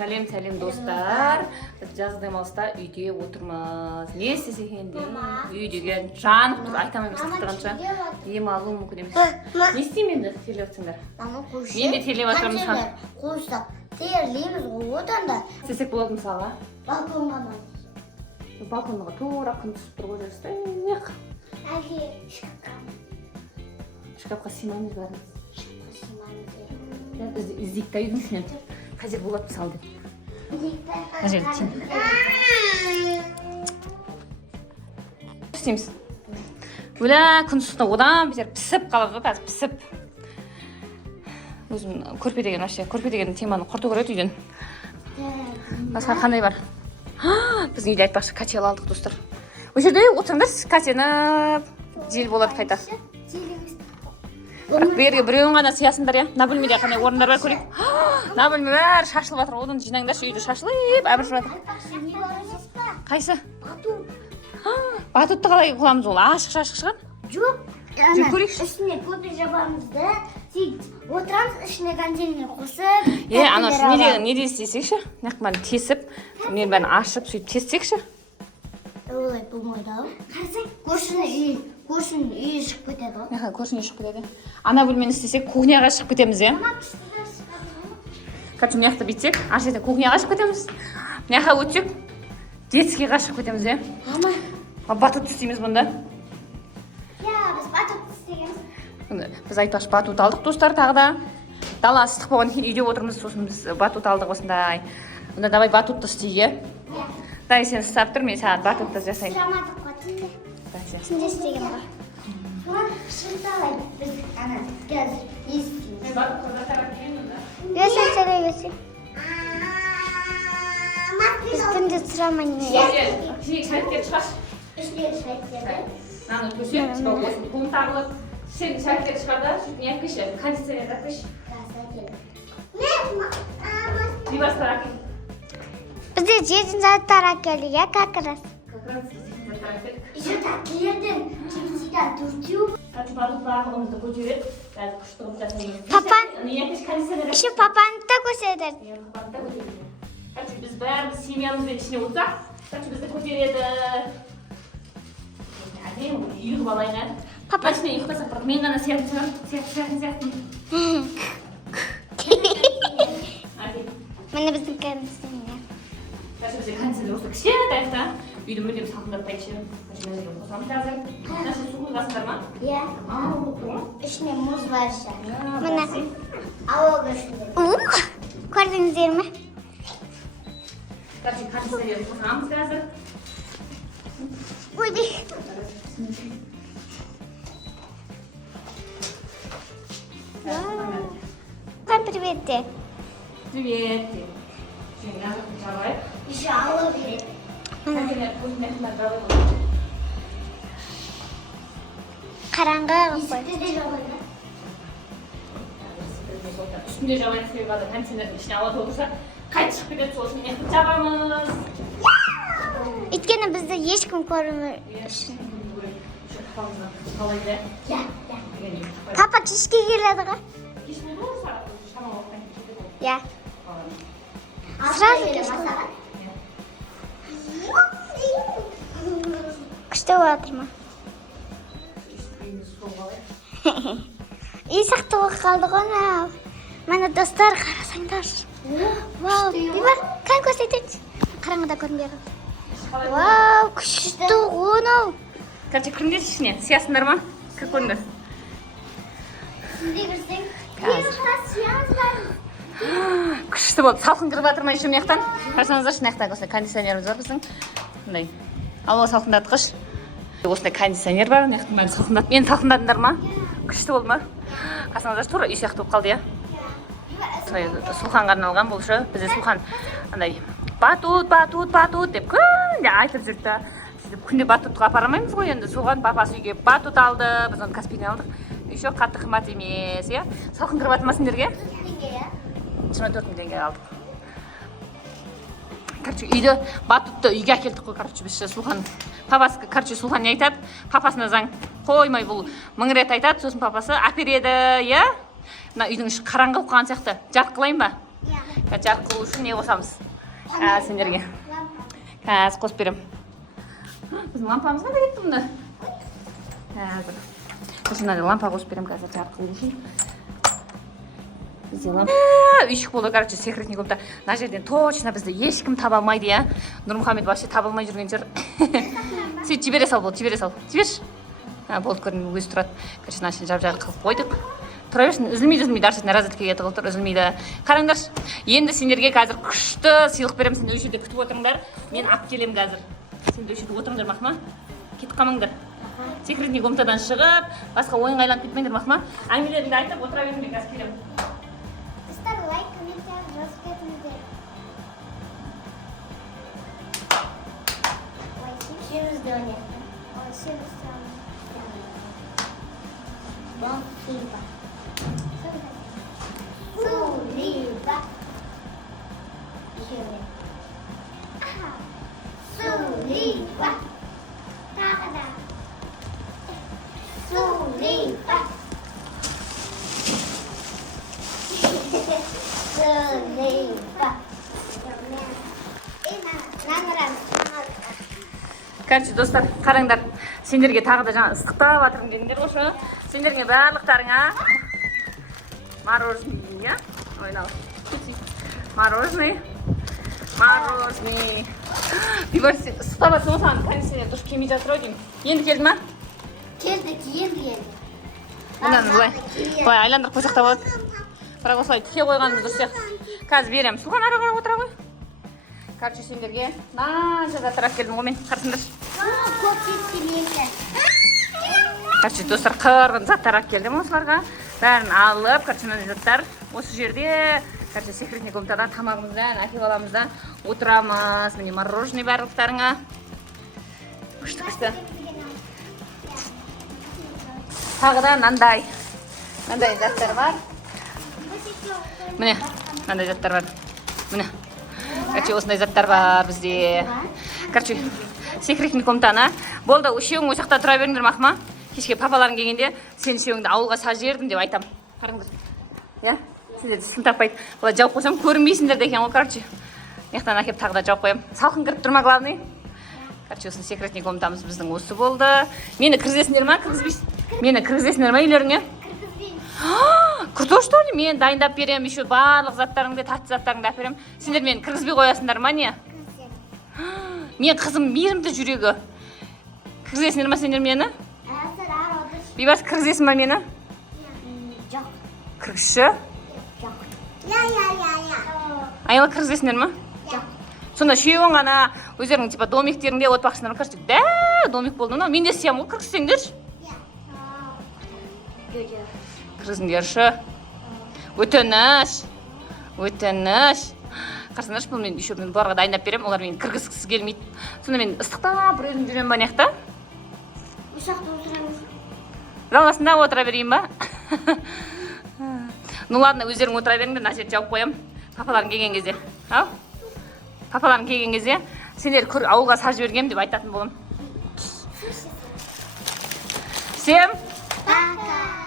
Сәлем достар. Біз жазғы демалыста үйде отырмыз. Не істесе екен деймін. Үй деген жанып тұр. Айтамын емес тықтырғанша. Ем алу мүмкін емес. Не істеймін енді телеп жатсыңдар? Мен де телеп жатырмын. Қойсақ, терлейміз ғой одан да. Істесек болады мысалға. Балконға Балконға тура күн түсіп тұр ғой жүрісті. әлде шкафқа. Шкафқа сыймаймыз бәріміз. Шкафқа сыймаймыз. Біз іздейік та үйдің ішінен. Қазір болады мысалы деп. Істейміз. Өлә күн суына одан бетер пісіп қалады ғой қазір пісіп. Өзім көрпе деген вообще көрпе деген теманы құрту керек үйден. Басқа қандай бар? Біздің үйде айтпақшы качел алдық достар. Ол жерде отырыңдар качені жел болады қайта. Бірақ берге біреуін ғана сиясыңдар я. Мына бөлмеде қандай орындар бар көрейік. Мына бөлме бәрі шашылып жатыр. Одан жинаңдаршы үйді шашылып әбіршіп жатыр. Қайсы? Батутты қалай қыламыз ол? Ашық шығар? Жоқ. Көрейікші. Ішіне көпе жабамыз да. Отырамыз ішіне контейнер қосып. Анау не істесекші? Нақман тесіп, мен бәрін ашып, сөйтіп тессекші. Олай болмайды ау. Қарасай, көршінің үйі шығып кетеді ғой. Көршіне шығып кетеді. Ана бөлмені істесек, кухняға шығып кетеміз, е? Короче, мына жақта бүйтсек, ар жерде кухняға шығып кетеміз. Мына жаққа өтсек, детскийға шығып кетеміз, е? Батут істейміз бұнда. Біз батут істегенбіз. Біз айтпақшы батут алдық достар тағы да. Дала ыстық болған кейін үйде отырмыз, сосын біз батут алдық осындай. Онда давай батутты істейік, е? Дай сен ұстап тұр, мен саған батутты жасайын. Сұрамадық қой, түнде істеген ғой. Соған шырталай, біз ана қазір естейміз. Мен батутты жасарап келемін да. Өсін сөйлейбесін. Біз түнде сұрамай неме. Шәйттер шығаш. Ішіне шайттерді. Наны төсек, осы туын тағылып, шәйттер шығарда, сүтін әккіші, кондиционер әккіш. Либастар әккіш. Бізде жетін заттар әкелді, я как раз. Еще такелерден чипсидан төртеу. Барлық бағылымызды көтереді. Папан, еще папаны да көтереді. Біз бәріміз семьямызбен ішіне отырсақ, бізді көтереді. Әдейі үйіп алайын. Папа ішіне ұйықтасақ, бірақ мен ғана сияқтын. Мені біздің кондиционер. Бізде кондиционер осы кішкентай да. Үйді мүлдем салқындатпайыншы. Мына жерге қосамыз қазір. Мына жерге су құйғасыңдар ма? Иә. Болып тұр ма? Ішіне мұз бар ше. Міне ауа көшінде. Көрдіңіздер ме? Кондиционерді қосамыз қазір. Ой, привет де. Привет. Жаңа жабайық. Еще алу керек. Қараңғы қой. Үстінде жабайық себебі кондиционердің ішіне ауа толтырса, қайт шығып кетеді, сол үшін неқіп жабамыз. Өйткені бізді ешкім көрмеу үшін. Папа кешке келеді ғой. Кеш болды ғой сағат, шама уақыттан кетеді ғой. Иә. Сразу кешке. Күшті болатыр ма? Үй сақты болып қалды ғой. Мені достар қарасаңдар. Вау, дейбі? Қан көрсетіңіз. Қараңғыда көрінбей қалды. Вау, күшті ғонау. Короче, кіріңдер ішіне, сиясыңдар ма? Кір көріңдер. Сізде кірсең? Сияз бар. Күшті болды, салқын кіріп жатыр ма еще мияқтан? Қарсаңыздаршы, мияқтан осындай кондиционеріміз бар біздің. Ауа салқындатқыш. Осындай кондиционер бар, мияқтан бәрін салқындатып. Енді салқындадыңдар ма? Күшті болды ма? Қарсаңыздаршы, тура үй сияқты болып қалды, я? Сулханға арналған бұл шы. Бізде Сулхан батут деп күнде айтып жүрді да. Күнде батутқа апарамаймыз ғой енді. Соған папасы үйге батут алды, біз оны Каспийден алдық. Еще қатты қымбат емес, я? Салқын кіріп жатыр ма сендерге? 24 мың теңге алдық. Короче, үйді батутты үйге әкелдік қой, короче, біз Сулхан. Папасы, короче, Сулхан не айтады? Папасына заң қоймай бұл 1000 рет айтады, сосын папасы әпереді, я? Мына үйдің іші қараңғы болып қалған сияқты. Жарық қылайын ба? жарық қылу үшін не қосамыз? Сендерге. Қазір қосып берем. Біздің лампамыз қайда кетті мұнда? Қазір. Мына лампа қосып берем қазір жарық қылу үшін. Бізде лампа. Үйшік болды, короче, секретный комната. Мына жерден точно бізді ешкім таба алмайды, иә. Нұрмұхамед вообще таба алмай жүрген шығар. Сөйтіп жібере сал болды, жібере сал. Жіберші. Болды, көрініп өзі тұрады. Короче, мына жап-жағы қылып қойдық. Тұра берсін, үзілмейді, аршатын розеткеге тығылып тұр, үзілмейді. Қараңдаршы, енді сендерге қазір күшті сыйлық беремін, сендер өшеде күтіп отырыңдар. Мен алып келемін қазір. Сендер өшеде отырыңдар, Махма. Кетіп қалмаңдар. Секретный комнатадан шығып, басқа ойынға айланып кетмеңдер, Махма. Әңгімелеріңді айтып отыра беріңдер, қазір келемін. Достар, лайк, комментарий жазып кетіңіздер. Ой, сервисде ойнайды. Ой, сервисде ойнайды. Бомбиба. Сулиба. Сулиба. Тағы да. Сулиба. Сулиба. Короче, достар, қараңдар. Сендерге тағы да жаңа ыстықтап жатырмын дегендер осы. Сендерге барлықтарыңа мороженое, иә? Ойнау. Мороженое. Бибар, ыстықтап жатсың ғой, саған кондиционер дұрыс келмей жатыр ау деймін. Енді келді ма? Келді. Мынаны былай айландырып қойсақ та болады. Бірақ осылай тіке қойғанымыз дұрыс сияқты. Қазір беремін. Суған ары қарап отыра ғой. Короче, сендерге мынанша заттар алып келдім ғой мен. Қарасыңдаршы. Короче, достар, қырғын заттар алып келдім осыларға. Бәрін алып, короче, мынандай заттар осы жерде, короче, секретный комнатада тамағымыздан әкеп аламыз да отырамыз. Міне мороженое барлықтарыңа. Күшті. Тағы да мынандай заттар бар. Міне, мынандай заттар бар. Міне. Короче, осындай заттар бар бізде. Короче, секретный комнатаны. Болды, үшеуің осы жақта тұра беріңдер, Махма. Кешке папаларың келгенде, сен үшеуіңді ауылға сал жібердім деп айтам. Қараңдар. Иә? Сендерді сын таппайды. Бұлай жауып қойсам, көрінбейсіңдер де екен ғой, короче. Мектан әкеп тағы да жауып қоям. Салқын кіріп тұрма, главный. Короче, осы секретный комнатамыз біздің осы болды. Мені кіргізесіңдер ма? Мені кіргізесіңдер ма үйлеріңе? Круто, что ли? Мен дайындап берем, еще барлық заттарыңды, татты заттарыңды алып берем. Сендер мені кіргізбей қоясыңдар ма, не? Мен қызым мейірімді жүрегі. Кіргізесіңдер ма сендер мені? Бибас, кіргізесің ба мені? Жоқ. Кіргізші? Жоқ. Айла, кіргізесіңдер ма? Жоқ. Сонда үшеуің ғана өздерің типа домиктеріңде отпақшыңдар ма? Короче, домик болды ма? Мен де сиям ғой, кіргізсеңдерші. Кіргізіңдерші. Өтініш. Қарсаңдаршы, бұл мен еще бұларға дайындап берем, олар мені кіргізгісі келмейді. Сонда мен ыстықтап бір өзім жүрем ба неқта? Ұшақта отырамыз. Жалғасында отыра берейін ба? Ну ладно, өздерің отыра беріңдер, мына жерді жауып қоям. Папаларың келген кезде. Ау? Папаларың келген кезде сендер ауылға сал жібергем деп айтатын болам. Всем Пока.